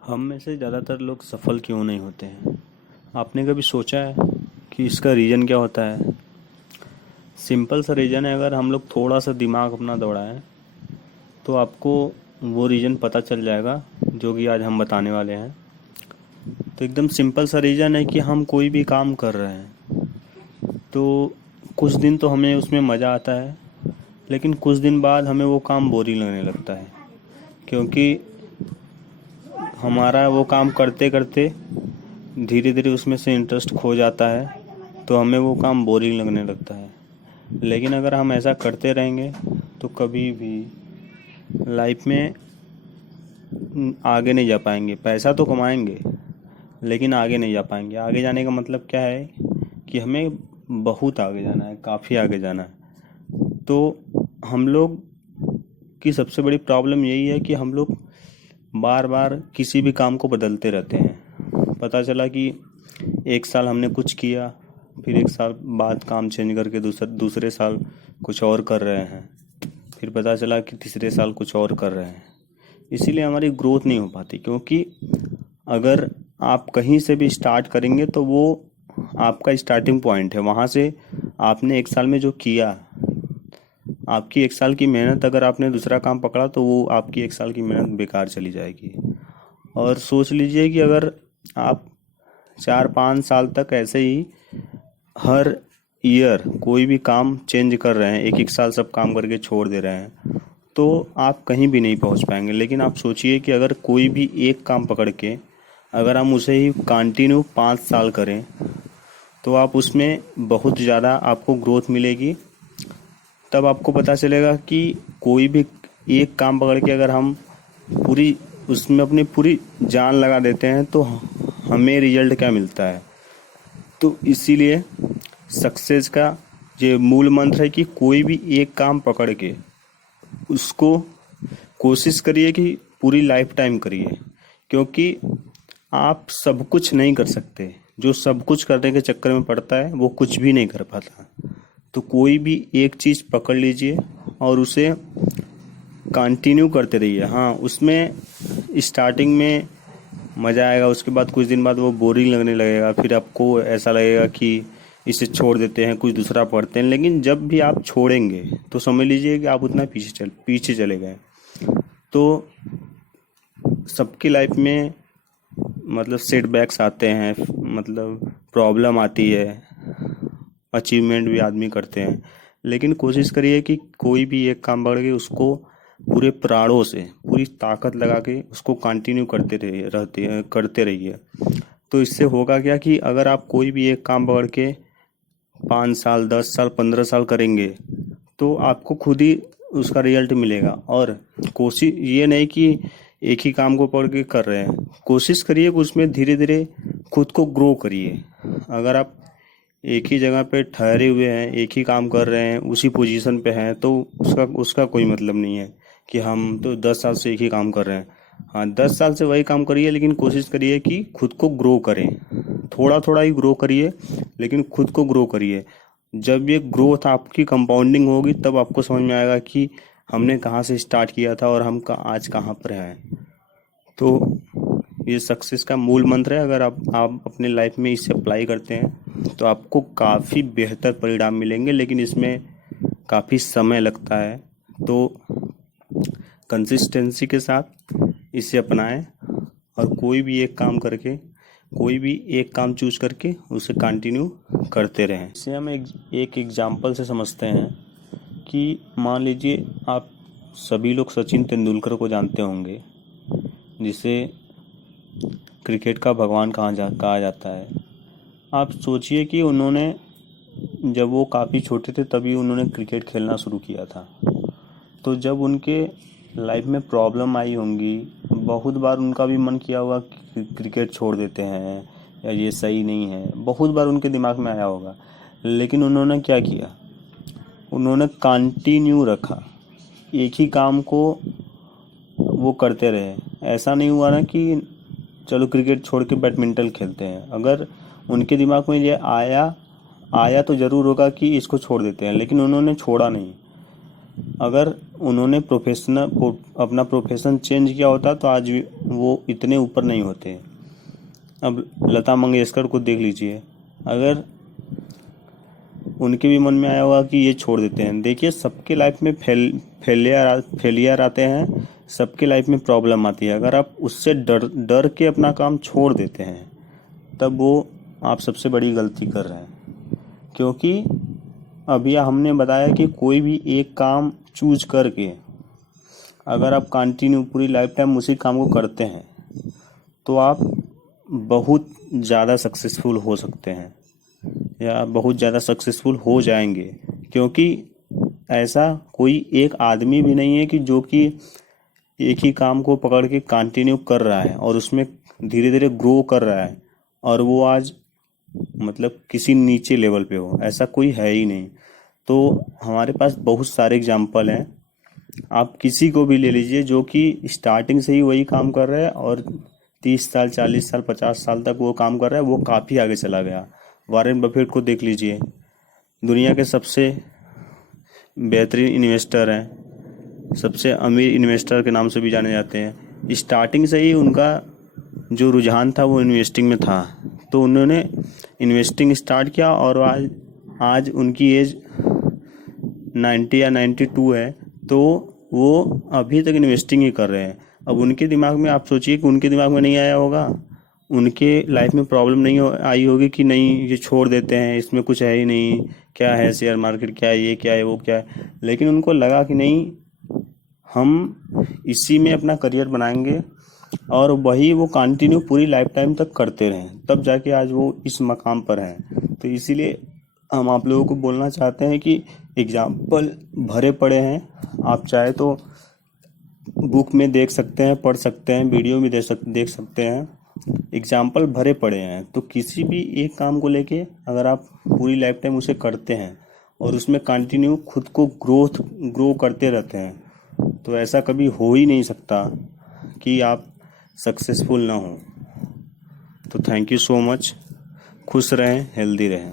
हम में से ज़्यादातर लोग सफल क्यों नहीं होते हैं? आपने कभी सोचा है कि इसका रीज़न क्या होता है? सिंपल सा रीज़न है, अगर हम लोग थोड़ा सा दिमाग अपना दौड़ाएं तो आपको वो रीज़न पता चल जाएगा जो कि आज हम बताने वाले हैं। तो एकदम सिंपल सा रीज़न है कि हम कोई भी काम कर रहे हैं तो कुछ दिन तो हमें उसमें मज़ा आता है, लेकिन कुछ दिन बाद हमें वो काम बोरिंग लगने लगता है, क्योंकि हमारा वो काम करते करते धीरे धीरे उसमें से इंटरेस्ट खो जाता है, तो हमें वो काम बोरिंग लगने लगता है। लेकिन अगर हम ऐसा करते रहेंगे तो कभी भी लाइफ में आगे नहीं जा पाएंगे। पैसा तो कमाएंगे लेकिन आगे नहीं जा पाएंगे। आगे जाने का मतलब क्या है कि हमें बहुत आगे जाना है, काफ़ी आगे जाना है। तो हम लोग की सबसे बड़ी प्रॉब्लम यही है कि हम लोग बार बार किसी भी काम को बदलते रहते हैं। पता चला कि एक साल हमने कुछ किया, फिर एक साल बाद काम चेंज करके दूसरे साल कुछ और कर रहे हैं, फिर पता चला कि तीसरे साल कुछ और कर रहे हैं। इसीलिए हमारी ग्रोथ नहीं हो पाती, क्योंकि अगर आप कहीं से भी स्टार्ट करेंगे तो वो आपका स्टार्टिंग पॉइंट है। वहाँ से आपने एक साल में जो किया, आपकी एक साल की मेहनत, अगर आपने दूसरा काम पकड़ा तो वो आपकी एक साल की मेहनत बेकार चली जाएगी। और सोच लीजिए कि अगर आप 4-5 साल तक ऐसे ही हर ईयर कोई भी काम चेंज कर रहे हैं, एक एक साल सब काम करके छोड़ दे रहे हैं, तो आप कहीं भी नहीं पहुंच पाएंगे। लेकिन आप सोचिए कि अगर कोई भी एक काम पकड़ के अगर हम उसे ही कंटिन्यू 5 साल करें तो आप उसमें बहुत ज़्यादा आपको ग्रोथ मिलेगी। तब आपको पता चलेगा कि कोई भी एक काम पकड़ के अगर हम पूरी उसमें अपनी पूरी जान लगा देते हैं तो हमें रिजल्ट क्या मिलता है। तो इसीलिए सक्सेस का ये मूल मंत्र है कि कोई भी एक काम पकड़ के उसको कोशिश करिए कि पूरी लाइफ टाइम करिए, क्योंकि आप सब कुछ नहीं कर सकते। जो सब कुछ करने के चक्कर में पड़ता है वो कुछ भी नहीं कर पाता। तो कोई भी एक चीज़ पकड़ लीजिए और उसे कंटिन्यू करते रहिए। हाँ, उसमें स्टार्टिंग में मज़ा आएगा, उसके बाद कुछ दिन बाद वो बोरिंग लगने लगेगा, फिर आपको ऐसा लगेगा कि इसे छोड़ देते हैं, कुछ दूसरा पढ़ते हैं। लेकिन जब भी आप छोड़ेंगे तो समझ लीजिए कि आप उतना पीछे चले गए। तो सबकी लाइफ में मतलब सेटबैक्स आते हैं, मतलब प्रॉब्लम आती है, अचीवमेंट भी आदमी करते हैं। लेकिन कोशिश करिए कि कोई भी एक काम पकड़ के उसको पूरे प्राणों से, पूरी ताकत लगा के उसको कंटिन्यू करते रहिए। तो इससे होगा क्या कि अगर आप कोई भी एक काम पकड़ के 5 साल, 10 साल, 15 साल करेंगे तो आपको खुद ही उसका रिजल्ट मिलेगा। और कोशिश ये नहीं कि एक ही काम को पकड़ के कर रहे हैं, कोशिश करिए कि उसमें धीरे धीरे खुद को ग्रो करिए। अगर आप एक ही जगह पे ठहरे हुए हैं, एक ही काम कर रहे हैं, उसी पोजीशन पे हैं, तो उसका उसका कोई मतलब नहीं है कि हम तो 10 साल से एक ही काम कर रहे हैं। हाँ, 10 साल से वही काम करिए, लेकिन कोशिश करिए कि खुद को ग्रो करें। थोड़ा थोड़ा ही ग्रो करिए, लेकिन खुद को ग्रो करिए। जब ये ग्रोथ आपकी कंपाउंडिंग होगी तब आपको समझ में आएगा कि हमने कहाँ से स्टार्ट किया था और हम आज कहाँ पर हैं। तो ये सक्सेस का मूल मंत्र है। अगर आप अपने लाइफ में इसे अप्लाई करते हैं तो आपको काफ़ी बेहतर परिणाम मिलेंगे, लेकिन इसमें काफ़ी समय लगता है। तो कंसिस्टेंसी के साथ इसे अपनाएं और कोई भी एक काम करके, कोई भी एक काम चूज करके उसे कंटिन्यू करते रहें। इसे हम एक एग्जाम्पल से समझते हैं कि मान लीजिए आप सभी लोग सचिन तेंदुलकर को जानते होंगे, जिसे क्रिकेट का भगवान कहा जाता है। आप सोचिए कि उन्होंने, जब वो काफ़ी छोटे थे तभी उन्होंने क्रिकेट खेलना शुरू किया था। तो जब उनके लाइफ में प्रॉब्लम आई होंगी, बहुत बार उनका भी मन किया होगा कि क्रिकेट छोड़ देते हैं या ये सही नहीं है, बहुत बार उनके दिमाग में आया होगा। लेकिन उन्होंने क्या किया, उन्होंने कंटिन्यू रखा, एक ही काम को वो करते रहे। ऐसा नहीं हुआ ना कि चलो क्रिकेट छोड़ के बैडमिंटन खेलते हैं। अगर उनके दिमाग में ये आया आया तो ज़रूर होगा कि इसको छोड़ देते हैं, लेकिन उन्होंने छोड़ा नहीं। अगर उन्होंने अपना प्रोफेशन चेंज किया होता तो आज भी वो इतने ऊपर नहीं होते। अब लता मंगेशकर को देख लीजिए, अगर उनके भी मन में आया होगा कि ये छोड़ देते हैं। देखिए, सबके लाइफ में फेलियर आते हैं, सबके लाइफ में प्रॉब्लम आती है। अगर आप उससे डर के अपना काम छोड़ देते हैं तब वो आप सबसे बड़ी गलती कर रहे हैं। क्योंकि अभी हमने बताया कि कोई भी एक काम चूज करके अगर आप कंटिन्यू पूरी लाइफ टाइम उसी काम को करते हैं तो आप बहुत ज़्यादा सक्सेसफुल हो सकते हैं या बहुत ज़्यादा सक्सेसफुल हो जाएंगे। क्योंकि ऐसा कोई एक आदमी भी नहीं है कि जो कि एक ही काम को पकड़ के कंटिन्यू कर रहा है और उसमें धीरे धीरे ग्रो कर रहा है और वो आज मतलब किसी नीचे लेवल पे हो, ऐसा कोई है ही नहीं। तो हमारे पास बहुत सारे एग्जाम्पल हैं, आप किसी को भी ले लीजिए जो कि स्टार्टिंग से ही वही काम कर रहा है और 30 साल 40 साल 50 साल तक वो काम कर रहा है, वो काफ़ी आगे चला गया। वॉरेन बफेट को देख लीजिए, दुनिया के सबसे बेहतरीन इन्वेस्टर हैं, सबसे अमीर इन्वेस्टर के नाम से भी जाने जाते हैं। स्टार्टिंग से ही उनका जो रुझान था वो इन्वेस्टिंग में था, तो उन्होंने इन्वेस्टिंग स्टार्ट किया और आज उनकी एज 90 या 92 है, तो वो अभी तक इन्वेस्टिंग ही कर रहे हैं। अब उनके दिमाग में, आप सोचिए कि उनके दिमाग में नहीं आया होगा, उनके लाइफ में प्रॉब्लम नहीं आई होगी कि नहीं ये छोड़ देते हैं, इसमें कुछ है ही नहीं, क्या है शेयर मार्केट, क्या है ये, क्या है वो, क्या है। लेकिन उनको लगा कि नहीं, हम इसी में अपना करियर बनाएंगे और वही वो कंटिन्यू पूरी लाइफ टाइम तक करते रहें, तब जाके आज वो इस मकाम पर हैं। तो इसीलिए हम आप लोगों को बोलना चाहते हैं कि एग्जाम्पल भरे पड़े हैं, आप चाहे तो बुक में देख सकते हैं, पढ़ सकते हैं, वीडियो में देख सकते हैं, एग्जाम्पल भरे पड़े हैं। तो किसी भी एक काम को लेके अगर आप पूरी लाइफ टाइम उसे करते हैं और उसमें कंटिन्यू खुद को ग्रो करते रहते हैं तो ऐसा कभी हो ही नहीं सकता कि आप सक्सेसफुल ना हो। तो थैंक यू सो मच, खुश रहें, हेल्दी रहें।